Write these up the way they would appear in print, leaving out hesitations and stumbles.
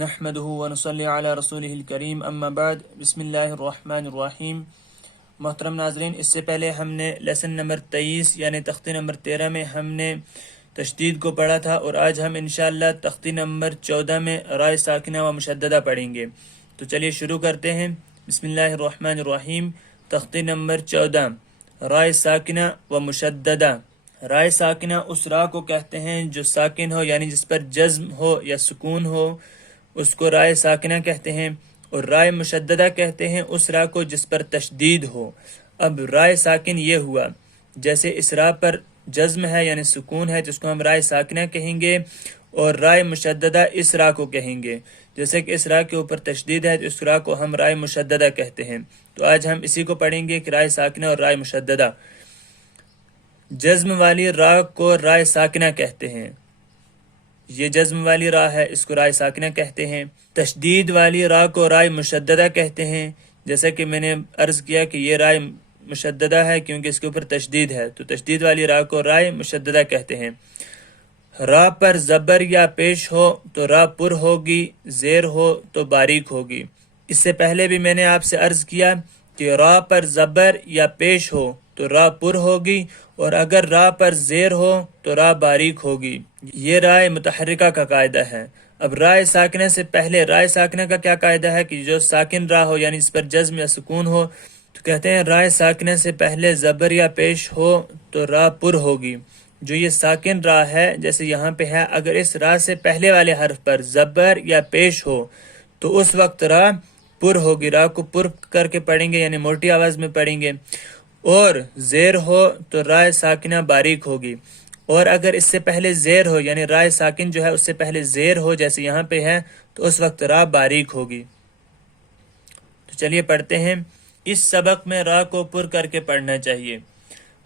نحمده ونصلي على رسوله الکریم اما بعد بسم اللہ الرحمن الرحیم۔ محترم ناظرین، اس سے پہلے ہم نے لیسن نمبر 23 یعنی تختی نمبر 13 میں ہم نے تشدید کو پڑھا تھا، اور آج ہم انشاءاللہ تختی نمبر 14 میں رائے ساکنہ و مشددہ پڑھیں گے۔ تو چلیے شروع کرتے ہیں۔ بسم اللہ الرحمن الرحیم۔ تختی نمبر 14، رائے ساکنہ و مشددہ۔ رائے ساکنہ اس را کو کہتے ہیں جو ساکن ہو، یعنی جس پر جزم ہو یا سکون ہو، اس کو رائے ساکنہ کہتے ہیں، اور رائے مشددہ کہتے ہیں اس را کو جس پر تشدید ہو۔ اب رائے ساکن یہ ہوا، جیسے اس را پر جزم ہے یعنی سکون ہے، جس کو ہم رائے ساکنہ کہیں گے، اور رائے مشددہ اس را کو کہیں گے۔ جیسے کہ اس را کے اوپر تشدید ہے تو اس را کو ہم رائے مشددہ کہتے ہیں۔ تو آج ہم اسی کو پڑھیں گے کہ رائے ساکنہ اور رائے مشددہ۔ جزم والی را کو رائے ساکنہ کہتے ہیں، یہ جزم والی را ہے، اس کو رائے ساکنہ کہتے ہیں۔ تشدید والی را کو رائے مشددہ کہتے ہیں، جیسا کہ میں نے عرض کیا کہ یہ رائے مشددہ ہے کیونکہ اس کے اوپر تشدید ہے، تو تشدید والی را کو رائے مشددہ کہتے ہیں۔ را پر زبر یا پیش ہو تو را پر ہوگی، زیر ہو تو باریک ہوگی۔ اس سے پہلے بھی میں نے آپ سے عرض کیا کہ را پر زبر یا پیش ہو تو را پر ہوگی، اور اگر را پر زیر ہو تو را باریک ہوگی۔ یہ رائے متحرکہ کا قاعدہ ہے۔ اب رائے ساکنہ سے پہلے رائے ساکنہ کا کیا قاعدہ ہے کہ جو ساکن را ہو یعنی اس پر جزم یا سکون ہو، تو کہتے ہیں رائے ساکنہ سے پہلے زبر یا پیش ہو تو را پر ہوگی۔ جو یہ ساکن را ہے جیسے یہاں پہ ہے، اگر اس را سے پہلے والے حرف پر زبر یا پیش ہو تو اس وقت را پر ہوگی، را کو پر کر کے پڑھیں گے یعنی موٹی آواز میں پڑھیں گے، اور زیر ہو تو رائے ساکنہ باریک ہوگی، اور اگر اس سے پہلے زیر ہو یعنی رائے ساکن جو ہے اس سے پہلے زیر ہو جیسے یہاں پہ ہے تو اس وقت را باریک ہوگی۔ تو چلیے پڑھتے ہیں۔ اس سبق میں را کو پر کر کے پڑھنا چاہیے۔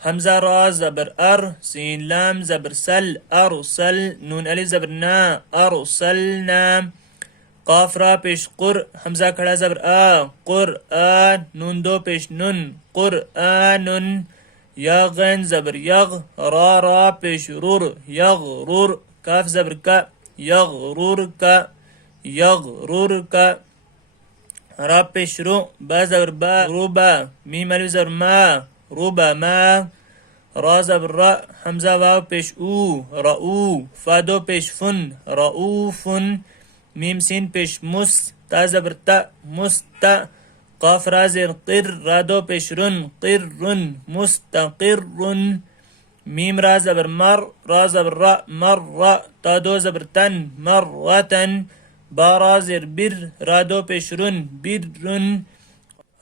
حمزہ را زبر ار، سین لام زبر سل، ارسل، نون علی زبر نا، ارسلنا، قاف را پیش قر، حمزہ کھڑا زبر آ، قر آ، نون دو پیش نن، قرآن، یا غین زبر یغ، را پیش رر، یغرر، کاف زبر کا، یغرر کا، یغرر کا، را پیش رو، با زبر با، ربا، میم الف زبر ما، ربا ما، را زبر را، حمزہ واو پیش او، رؤو، فا دو پیش فن، رؤوفن، میم سین پیش مس، تا زبر تا، مستا، قاف را زیر قر، را دو پیش رن، قرن، مستقر، میم را زبر مر، را زبر را، مر، تا دو زبر تن، مرتن، با را زیر بر، را دو پیش رن، برن،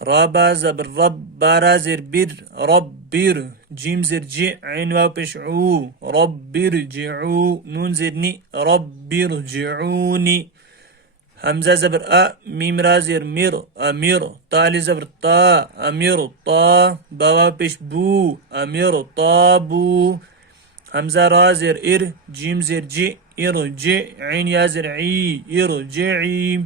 را با زبر رب، با را زیر بر، رب بر، جیم زیر جی، عین واو پیش عو، رب بر جعو، نون زیر نی، رب بر جعونی، حمزہ زبر ا، میم را زیر مر، امیر، تا علی زبر تا، امیر تا، با واو پیش بو، امیر تابو، حمزہ را زیر ار، جیم زیر جی، ارجع، عین یا زیر عی، ارجعی،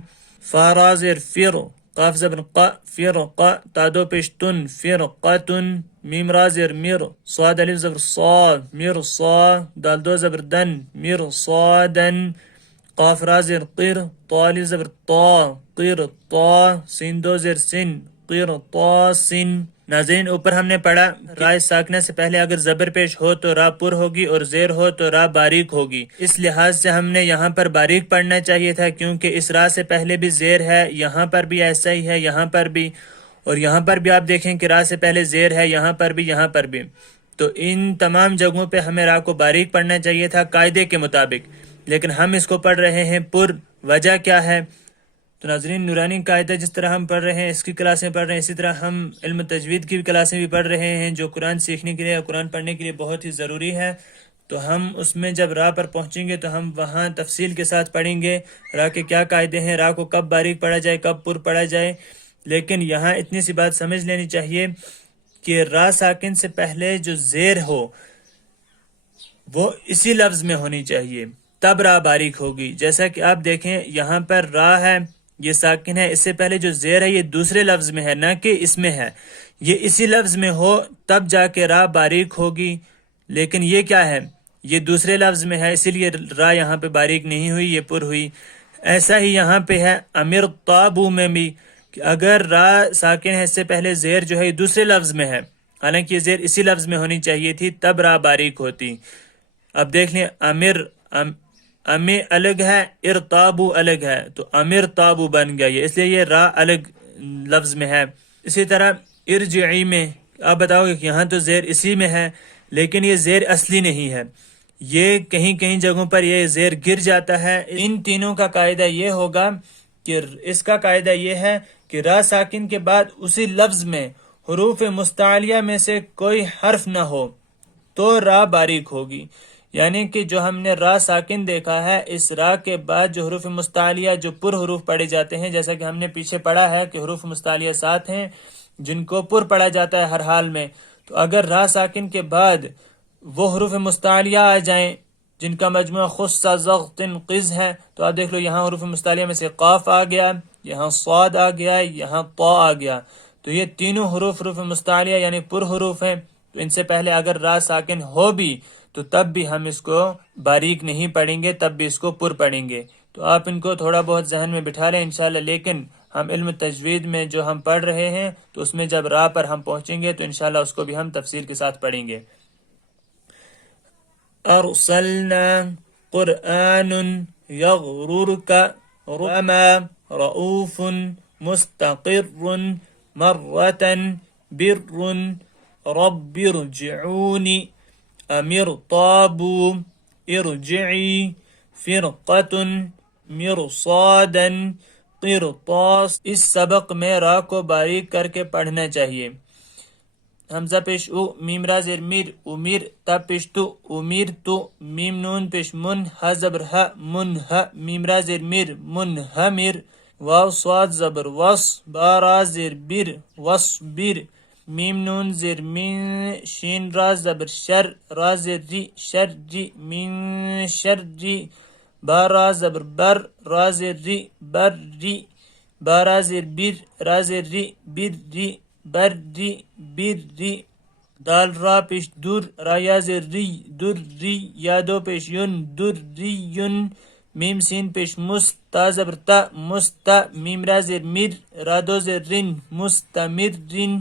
فا را زیر فر، قاف زبر قا، فرقا، تا دو پیش تن، فرقتن، میم را زیر مر، صاد الف زبر صا، مرصا، دال دو زبر دن، مرصادن، قاف را زیر قر، طا الف زبر طا، قرطا، سین دو زیر سن، قرطاسن۔ ناظرین، اوپر ہم نے پڑھا رائے ساکنہ سے پہلے اگر زبر پیش ہو تو را پر ہوگی اور زیر ہو تو را باریک ہوگی۔ اس لحاظ سے ہم نے یہاں پر باریک پڑھنا چاہیے تھا کیونکہ اس را سے پہلے بھی زیر ہے، یہاں پر بھی ایسا ہی ہے، یہاں پر بھی، اور یہاں پر بھی آپ دیکھیں کہ را سے پہلے زیر ہے، یہاں پر بھی، یہاں پر بھی، تو ان تمام جگہوں پہ ہمیں را کو باریک پڑھنا چاہیے تھا قاعدے کے مطابق، لیکن ہم اس کو پڑھ رہے ہیں پر۔ وجہ کیا ہے؟ تو ناظرین، نورانی قاعدہ جس طرح ہم پڑھ رہے ہیں اس کی کلاسیں پڑھ رہے ہیں، اسی طرح ہم علم تجوید کی بھی کلاسیں بھی پڑھ رہے ہیں جو قرآن سیکھنے کے لیے اور قرآن پڑھنے کے لیے بہت ہی ضروری ہے۔ تو ہم اس میں جب را پر پہنچیں گے تو ہم وہاں تفصیل کے ساتھ پڑھیں گے را کے کیا قاعدے ہیں، را کو کب باریک پڑھا جائے، کب پر پڑھا جائے۔ لیکن یہاں اتنی سی بات سمجھ لینی چاہیے کہ را ساکن سے پہلے جو زیر ہو وہ اسی لفظ میں ہونی چاہیے، تب را باریک ہوگی۔ جیسا کہ آپ دیکھیں یہاں پر را ہے، یہ ساکن ہے، اس سے پہلے جو زیر ہے یہ دوسرے لفظ میں ہے، نہ کہ اس میں ہے، یہ اسی لفظ میں ہو تب جا کے را باریک ہوگی، لیکن یہ کیا ہے، یہ دوسرے لفظ میں ہے، اسی لیے را یہاں پہ باریک نہیں ہوئی، یہ پر ہوئی۔ ایسا ہی یہاں پہ ہے امر طابو میں بھی کہ اگر را ساکن ہے اس سے پہلے زیر جو ہے دوسرے لفظ میں ہے، حالانکہ یہ زیر اسی لفظ میں ہونی چاہیے تھی، تب را باریک ہوتی. اب دیکھ لیں امی الگ ہے، ارتابو الگ ہے، تو امر تابو بن گیا یہ، اس لیے یہ را الگ لفظ میں ہے. اسی طرح ارجعی میں آپ بتاؤ گے کہ یہاں تو زیر اسی میں ہے لیکن یہ زیر اصلی نہیں ہے، یہ کہیں کہیں جگہوں پر یہ زیر گر جاتا ہے. ان تینوں کا قاعدہ یہ ہوگا کہ اس کا قاعدہ یہ ہے کہ را ساکن کے بعد اسی لفظ میں حروف مستعلیہ میں سے کوئی حرف نہ ہو تو را باریک ہوگی. یعنی کہ جو ہم نے را ساکن دیکھا ہے، اس را کے بعد جو حروف مستعلیہ جو پر حروف پڑھے جاتے ہیں، جیسا کہ ہم نے پیچھے پڑھا ہے کہ حروف مستعلیہ 7 ہیں جن کو پر پڑھا جاتا ہے ہر حال میں، تو اگر را ساکن کے بعد وہ حروف مستعلیہ آ جائیں جن کا مجموعہ خص ضغط قز ہے، تو آپ دیکھ لو یہاں حروف مستعلیہ میں سے قاف آ گیا، یہاں صاد آ گیا، یہاں طا آ گیا، تو یہ تینوں حروف مستعلیہ یعنی پر حروف ہیں. تو ان سے پہلے اگر را ساکن ہو بھی تو تب بھی ہم اس کو باریک نہیں پڑھیں گے، تب بھی اس کو پر پڑھیں گے. تو آپ ان کو تھوڑا بہت ذہن میں بٹھا لیں انشاءاللہ. لیکن ہم علم تجوید میں جو ہم پڑھ رہے ہیں تو اس میں جب را پر ہم پہنچیں گے تو انشاءاللہ اس کو بھی ہم تفسیر کے ساتھ پڑھیں گے. ارسلنا قرآن یغررک رما رؤوف مستقر مرة بر رب ارجعونی امر طابو ارجعی فرقة مرصادا قرطاس. اس سبق میں را کو باریک کر کے پڑھنا چاہیے. حمزہ پیش او، میم را زیر میر، امیر، تا پیش تو، امیر تو، میم نون پیش من، ہ زبر ہ، من ہ، میم را زیر میر، من ہ میر، واو صاد زبر وص، با را زیر بیر، وص بیر، میم نون زیر مین، شین را زبر شر، را زیر ری، شر ری، مین شر ری، با را زبر بر، را زیر ری، بر ری، با را زیر بیر، را زیر ری، بیر ری، بر ری، بیر ری، دال را پیش دور، را یا زیر ری، در ری، یا دو پیش یون، در ری یون، میم سین پیش مست، تا زبر تا، مستا، میم را زیر میر، را دو زیر رین، مستمر رین،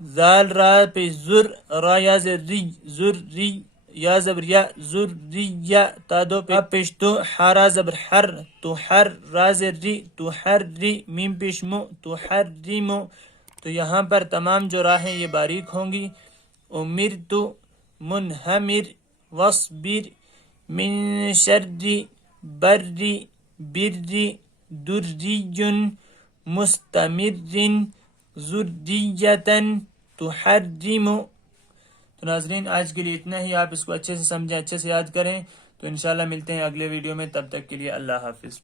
زال را پیش زر، را یا زیر ری، زر ری، یا زبر یا، زر ری یا، تا دو پیش تو، حرا زبر حر، تو حر، را زیر ری، تو حر ری، میم پیش مو، تو حر ری مو. تو یہاں پر تمام جو راہیں یہ باریک ہوں گی. امیر تو منہمر وصبر من شر بر بر دری مستمر ذریة تحرم. تو ناظرین آج کے لیے اتنا ہی. آپ اس کو اچھے سے سمجھیں، اچھے سے یاد کریں. تو انشاءاللہ ملتے ہیں اگلے ویڈیو میں، تب تک کے لیے اللہ حافظ.